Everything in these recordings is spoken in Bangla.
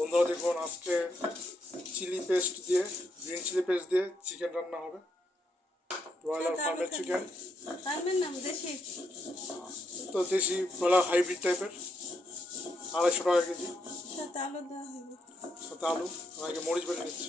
বন্ধুরা দেখুন, আজকে চিলি পেস্ট দিয়ে, গ্রিন চিলি পেস্ট দিয়ে চিকেন রান্না হবে। ব্রয়লার ফার্মের চিকেন, ফার্মের নাম দেশি, তো দেশি ব্রয়লার হাইব্রিড টাইপের, 250 টাকা কেজি। সাথে আলু দেওয়া হবে। সাথে আলু, আগে মরিচ বেটে নিচ্ছি।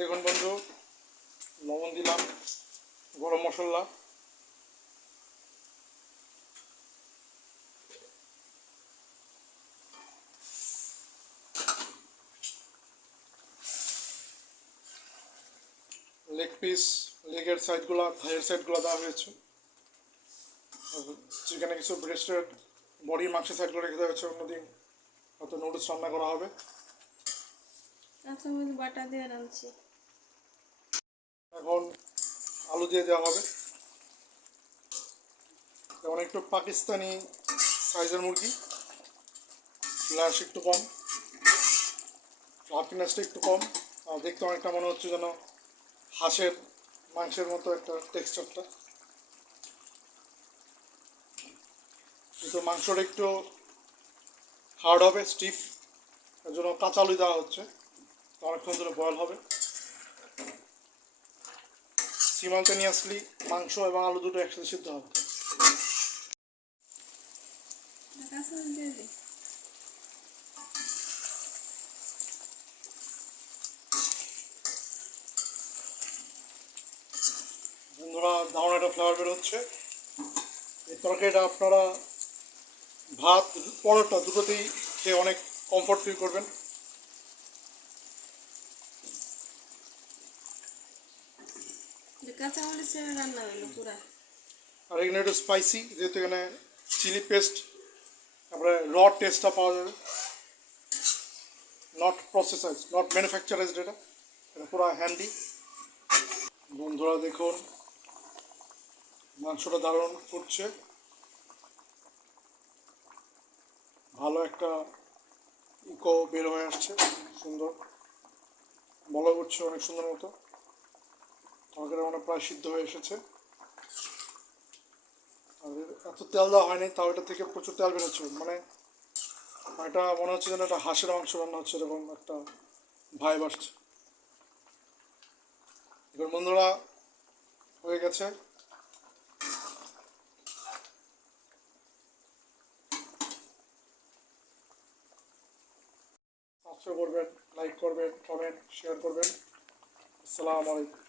দেখুন বন্ধু, লবণ দিলাম, গরম মশলা, লেগ পিস, লেগের সাইডগুলো, থাইয়ের সাইডগুলো দেওয়া হয়েছে। চিকেনে কিছু ব্রেস্টের বডি, মাংসের সাইডগুলো রেখে দেওয়া হয়েছে। অন্যদিন হয়তো নুডলস রান্না করা হবে। কাঁচামরিচ বাটা দিয়ে রাঁধছি। এখন আলু দিয়ে দেওয়া হবে। যেমন একটু পাকিস্তানি সাইজের মুরগি, ফ্ল্যাশ একটু কম, ফ্লাফিনেসটা একটু কম, আর দেখতে অনেকটা মনে হচ্ছে যেন হাঁসের মাংসের মতো একটা টেক্সচারটা। কিন্তু মাংসটা একটু হার্ড হবে, স্টিফ, এর জন্য কাঁচা আলু দেওয়া হচ্ছে। অনেকক্ষণ ধরে বয়েল হবে। সিমালটেনিয়াসলি মাংস এবং আলু দুটো একসাথে সিদ্ধ হবে। কাঁচামরিচ দিয়ে দিই। বন্ধুরা, দারুণ একটা ফ্লেভার বের হচ্ছে। এই তরকারিটা আপনারা ভাত, পরোটা দুটোতেই খেয়ে অনেক কমফর্ট ফিল করবেন। কাঁচামরিচের রান্না হলো পুরা। আর এখানে একটু স্পাইসি, যেহেতু এখানে চিলি পেস্ট, তারপরে র টেস্টটা পাওয়া যাবে, নট প্রসেসাইজ, নট ম্যানুফ্যাকচারাইজড। এটা এটা পুরো হ্যান্ডি। বন্ধুরা দেখুন, মাংসটা দারুণ ফুটছে, ভালো একটা ইকো বের হয়ে আসছে, সুন্দর বলা উঠছে অনেক সুন্দর মতো। তরকারি মানে প্রায় সিদ্ধ হয়ে এসেছে। আর এত তেল দেওয়া হয়নি, তাও এটা থেকে প্রচুর তেল বেরোচ্ছে। মানে এটা মনে হচ্ছে যেন একটা হাঁসের মাংস রান্না হচ্ছে, এরকম একটা ভাইব আসছে। এবার বন্ধুরা হয়ে গেছে। সাবস্ক্রাইব করবেন, লাইক করবেন, কমেন্ট, শেয়ার করবেন। আসসালামু আলাইকুম।